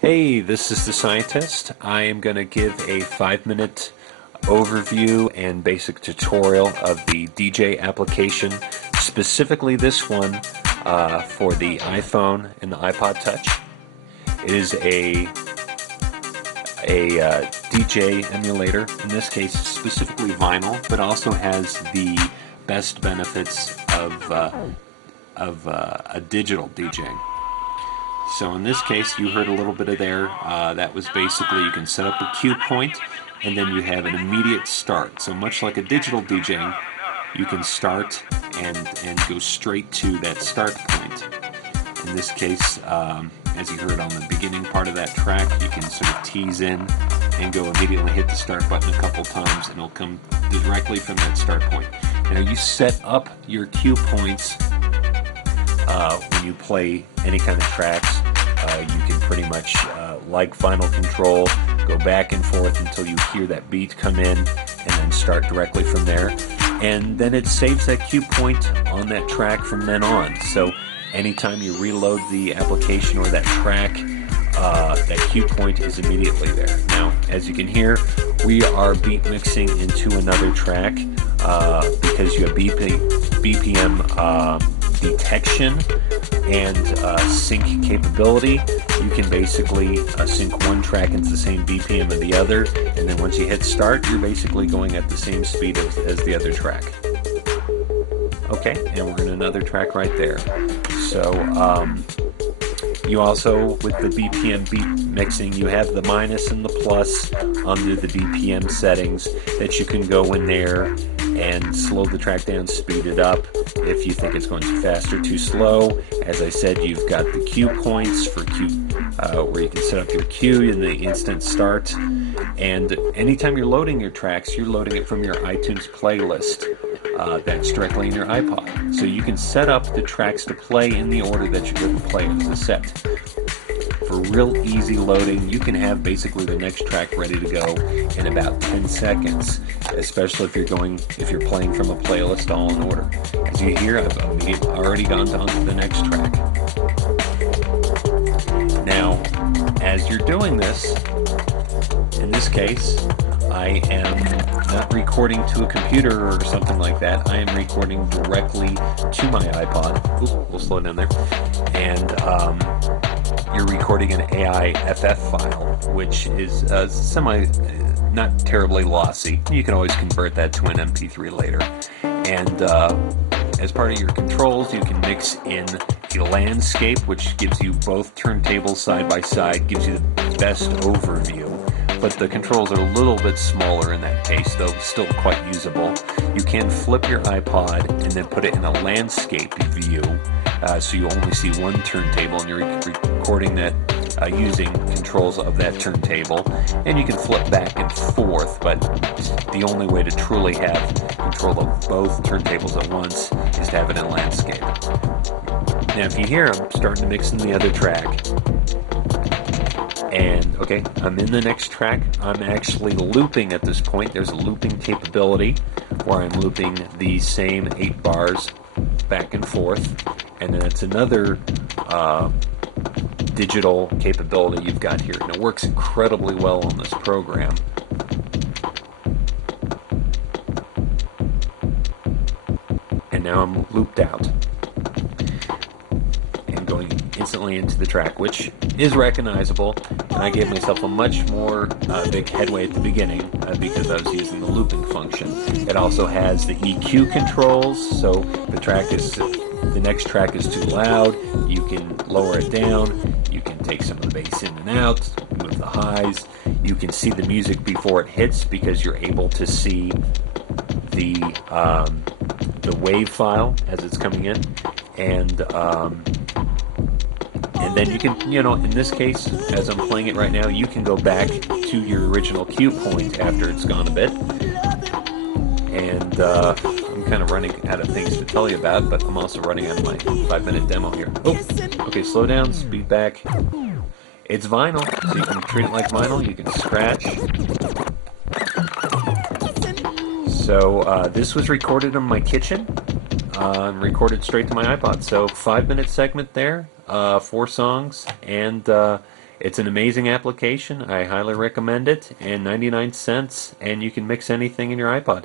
Hey, this is the scientist. I am going to give a 5-minute overview and basic tutorial of the Djay application, specifically this one for the iPhone and the Ipod Touch. It is a Djay emulator, in this case specifically vinyl, but also has the best benefits of a digital DJ. So in this case, you heard a little bit of there. That was basically you can set up a cue point, and then you have an immediate start. So much like a digital DJing, you can start and go straight to that start point. In this case, as you heard on the beginning part of that track, you can sort of tease in and go immediately hit the start button a couple times, and it'll come directly from that start point. Now you set up your cue points when you play any kind of tracks. You can pretty much, like vinyl control, go back and forth until you hear that beat come in and then start directly from there. And then it saves that cue point on that track from then on. So anytime you reload the application or that track, that cue point is immediately there. Now, as you can hear, we are beat mixing into another track because you have BPM detection and sync capability. You can basically sync one track into the same BPM of the other, and then once you hit start, you're basically going at the same speed as the other track. Okay, and we're in another track right there. So you also, with the BPM beat mixing, you have the minus and the plus under the BPM settings that you can go in there and slow the track down, speed it up if you think it's going too fast or too slow. As I said, you've got the cue points for cue, where you can set up your cue in the instant start. And anytime you're loading your tracks, you're loading it from your iTunes playlist. That's directly in your iPod. So you can set up the tracks to play in the order that you're going to play as a set. For real easy loading, you can have basically the next track ready to go in about 10 seconds, especially if you're playing from a playlist all in order. As you hear, I've already gone on to the next track. Now, as you're doing this, in this case, I am not recording to a computer or something like that. I am recording directly to my iPod. Ooh, we'll slow down there. And you're recording an AIFF file, which is not terribly lossy. You can always convert that to an MP3 later. And as part of your controls, you can mix in a landscape, which gives you both turntables side by side, gives you the best overview. But the controls are a little bit smaller in that case, though still quite usable. You can flip your iPod and then put it in a landscape view, so you only see one turntable, and you're recording that using controls of that turntable. And you can flip back and forth, but the only way to truly have control of both turntables at once is to have it in landscape. Now, if you hear, I'm starting to mix in the other track. And okay, I'm in the next track. I'm actually looping at this point. There's a looping capability where I'm looping the same 8 bars back and forth. And then it's another digital capability you've got here. And it works incredibly well on this program. And now I'm looped out and going instantly into the track, which is recognizable, and I gave myself a much more big headway at the beginning because I was using the looping function. It also has the EQ controls, so the next track is too loud, you can lower it down, you can take some of the bass in and out, move the highs, you can see the music before it hits because you're able to see the wave file as it's coming in, and then you can, in this case, as I'm playing it right now, you can go back to your original cue point after it's gone a bit. And I'm kind of running out of things to tell you about, but I'm also running out of my 5-minute demo here. Oh, okay, slow down, speed back. It's vinyl, so you can treat it like vinyl. You can scratch. So this was recorded in my kitchen. Recorded straight to my iPod. So 5-minute segment there, 4 songs, and It's an amazing application. I highly recommend it. And 99 cents, and you can mix anything in your iPod.